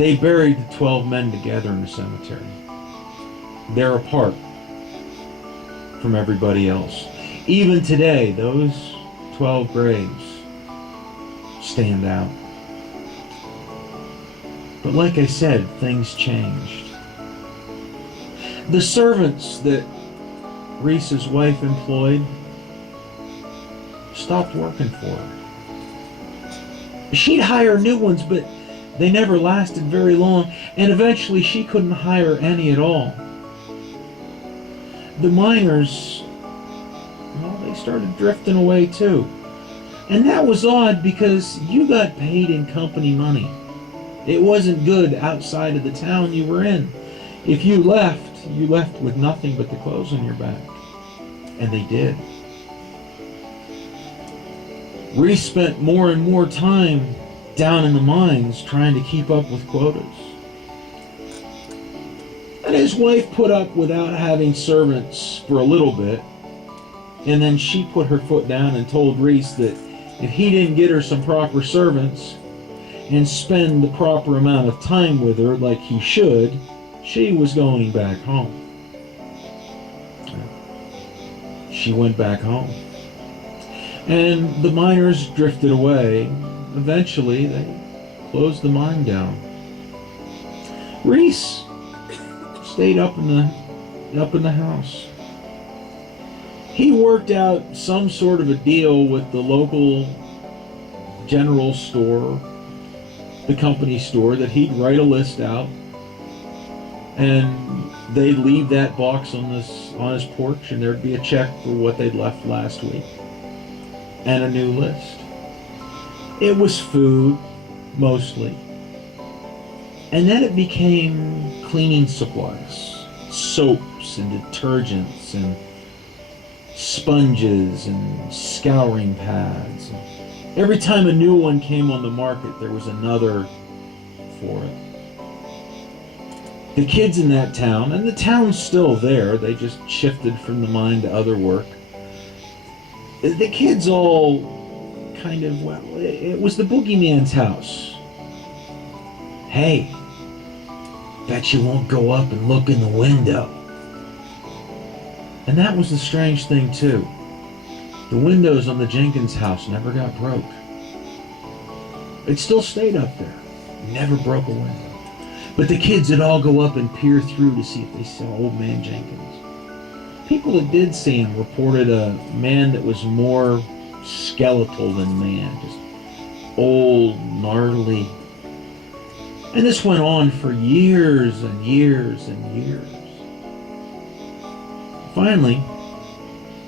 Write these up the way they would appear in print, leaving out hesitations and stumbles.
They buried the 12 men together in the cemetery. They're apart from everybody else. Even today, those 12 graves stand out. But like I said, things changed. The servants that Reese's wife employed stopped working for her. She'd hire new ones, but they never lasted very long, and eventually she couldn't hire any at all. The miners, well, they started drifting away too. And that was odd because you got paid in company money. It wasn't good outside of the town you were in. If you left with nothing but the clothes on your back. And they did. Reese spent more and more time down in the mines trying to keep up with quotas. And his wife put up without having servants for a little bit, and then she put her foot down and told Reese that if he didn't get her some proper servants and spend the proper amount of time with her like he should, she was going back home. She went back home. And the miners drifted away. Eventually, they closed the mine down. Reese stayed up in the house. He worked out some sort of a deal with the local general store, the company store, that he'd write a list out, and they'd leave that box on his porch, and there'd be a check for what they'd left last week, and a new list. It was food, mostly. And then it became cleaning supplies, soaps and detergents and sponges and scouring pads. Every time a new one came on the market, there was another for it. The kids in that town, and the town's still there, they just shifted from the mine to other work. The kids all kind of, well, it was the boogeyman's house. Hey, bet you won't go up and look in the window. And that was the strange thing too. The windows on the Jenkins house never got broke. It still stayed up there. Never broke a window. But the kids would all go up and peer through to see if they saw old man Jenkins. People that did see him reported a man that was more skeletal than man. Just old, gnarly. And this went on for years and years and years. Finally,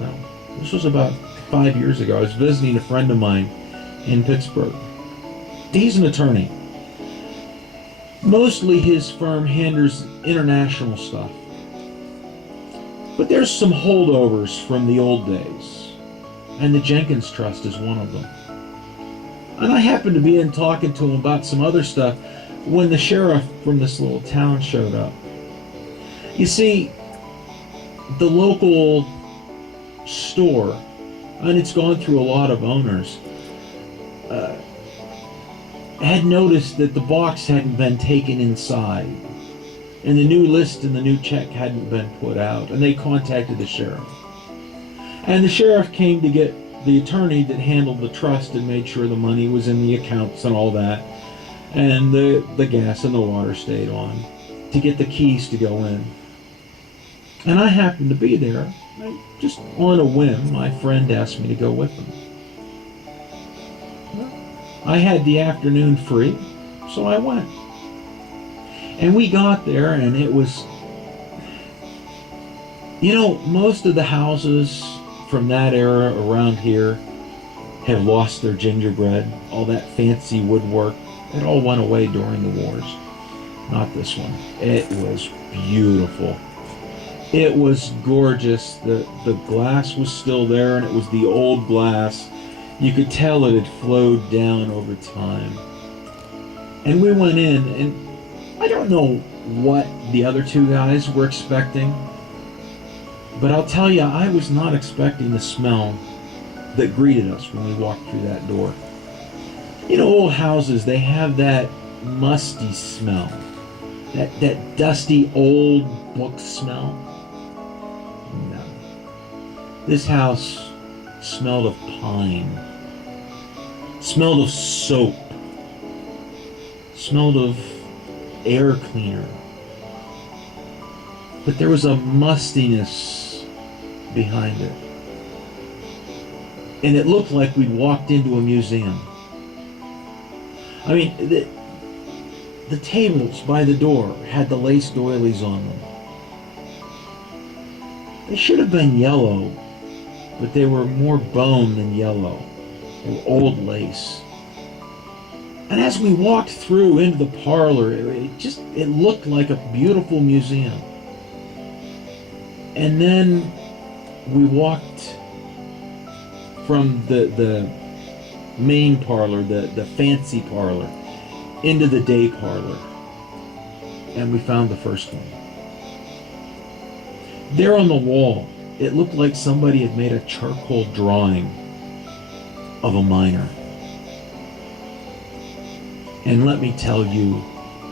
well, this was about 5 years ago. I was visiting a friend of mine in Pittsburgh. He's an attorney. Mostly his firm handles international stuff. But there's some holdovers from the old days, and the Jenkins Trust is one of them. And I happened to be in talking to him about some other stuff when the sheriff from this little town showed up. You see, the local store, and it's gone through a lot of owners, had noticed that the box hadn't been taken inside, and the new list and the new check hadn't been put out, and they contacted the sheriff. And the sheriff came to get the attorney that handled the trust and made sure the money was in the accounts and all that, and the gas and the water stayed on, to get the keys to go in. And I happened to be there. Just on a whim, my friend asked me to go with him. I had the afternoon free, so I went. And we got there, and it was, you know, most of the houses from that era around here have lost their gingerbread, all that fancy woodwork. It all went away during the wars. Not this one. It was beautiful. It was gorgeous. The glass was still there, and it was the old glass. You could tell it had flowed down over time. And we went in, and I don't know what the other two guys were expecting, but I'll tell you, I was not expecting the smell that greeted us when we walked through that door. You know, old houses, they have that musty smell. That dusty old book smell. No. This house smelled of pine. Smelled of soap. Smelled of air cleaner. But there was a mustiness behind it. And it looked like we'd walked into a museum. I mean, the tables by the door had the lace doilies on them. They should have been yellow, but they were more bone than yellow. They were old lace. And as we walked through into the parlor, it looked like a beautiful museum. And then we walked from the main parlor, the fancy parlor, into the day parlor. And we found the first one. There on the wall, it looked like somebody had made a charcoal drawing of a miner. And let me tell you,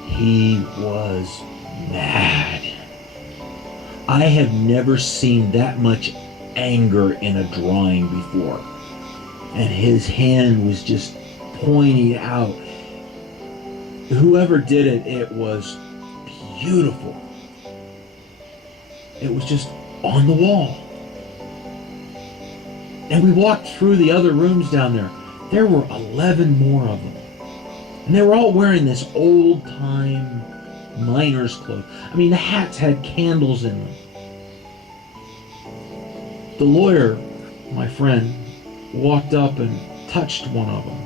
he was mad. I have never seen that much anger in a drawing before. And his hand was just pointing out. Whoever did it, it was beautiful. It was just on the wall. And we walked through the other rooms down there. There were 11 more of them. And they were all wearing this old-time miner's clothes. I mean, the hats had candles in them. The lawyer, my friend, walked up and touched one of them.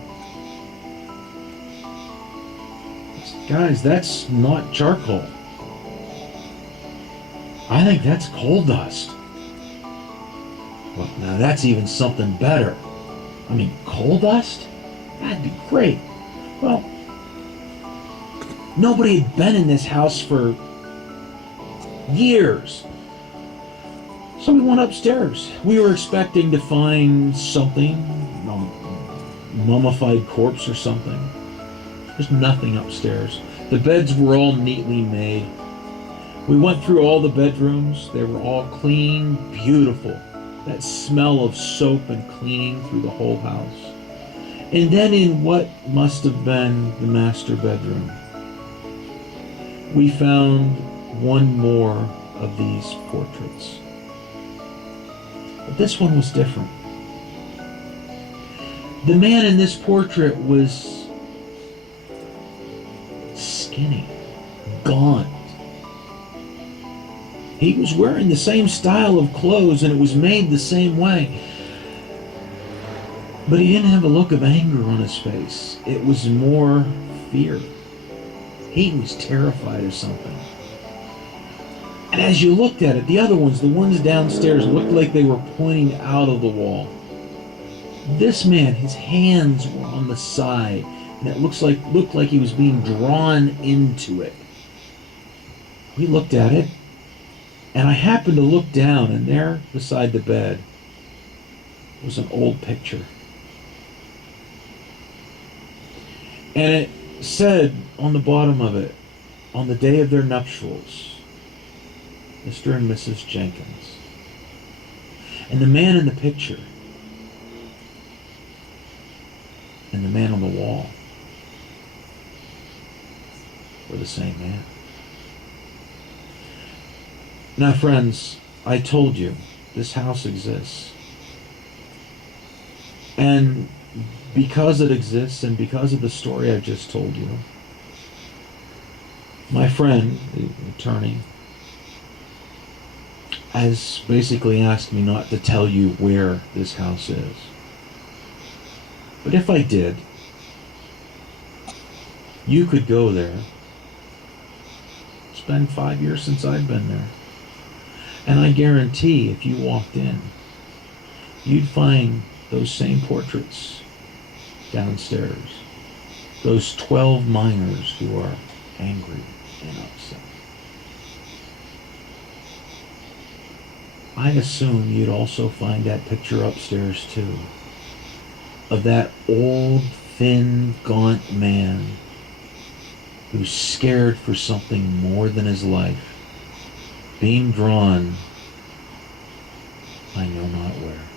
He said, "Guys, that's not charcoal. I think that's coal dust." Well, now that's even something better. I mean, coal dust? That'd be great. Well, nobody had been in this house for years. So we went upstairs. We were expecting to find something, mummified corpse or something. There's nothing upstairs. The beds were all neatly made. We went through all the bedrooms. They were all clean, beautiful. That smell of soap and cleaning through the whole house. And then in what must have been the master bedroom, we found one more of these portraits. But this one was different. The man in this portrait was skinny, gaunt. He was wearing the same style of clothes and it was made the same way. But he didn't have a look of anger on his face. It was more fear. He was terrified of something. And as you looked at it, the other ones, the ones downstairs, looked like they were pointing out of the wall. This man, his hands were on the side, and it looked like he was being drawn into it. We looked at it, and I happened to look down, and there, beside the bed, was an old picture. And it said on the bottom of it, "On the day of their nuptials, Mr. and Mrs. Jenkins." And the man in the picture and the man on the wall were the same man. Now, friends, I told you this house exists. And because it exists and because of the story I just told you, my friend, the attorney, has basically asked me not to tell you where this house is. But if I did, you could go there. It's been 5 years since I've been there. And I guarantee if you walked in, you'd find those same portraits downstairs. Those 12 miners who are angry and upset. I assume you'd also find that picture upstairs too, of that old, thin, gaunt man who's scared for something more than his life, being drawn I know not where.